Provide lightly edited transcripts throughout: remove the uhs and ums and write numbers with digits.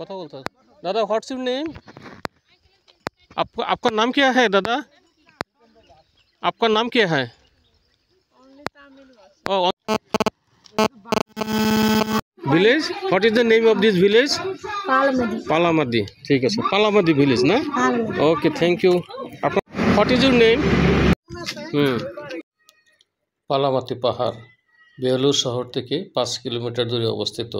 कथा बोलता दादा व्हाट्स योर नेम आपका नाम क्या है दादा आपका नाम क्या है village what is the name of this village Palamadi ठीक है सर पालामादी विलेज ना okay thank you what is your name Palamati पहाड़ बेलूर शहर থেকে 5 किलोमीटर दूरे अवस्थित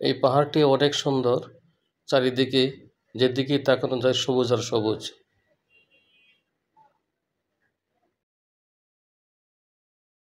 এই পাহাড়টি অনেক সুন্দর চারিদিকে যেদিকেই তাকানো যায় সবুজ আর সবুজ।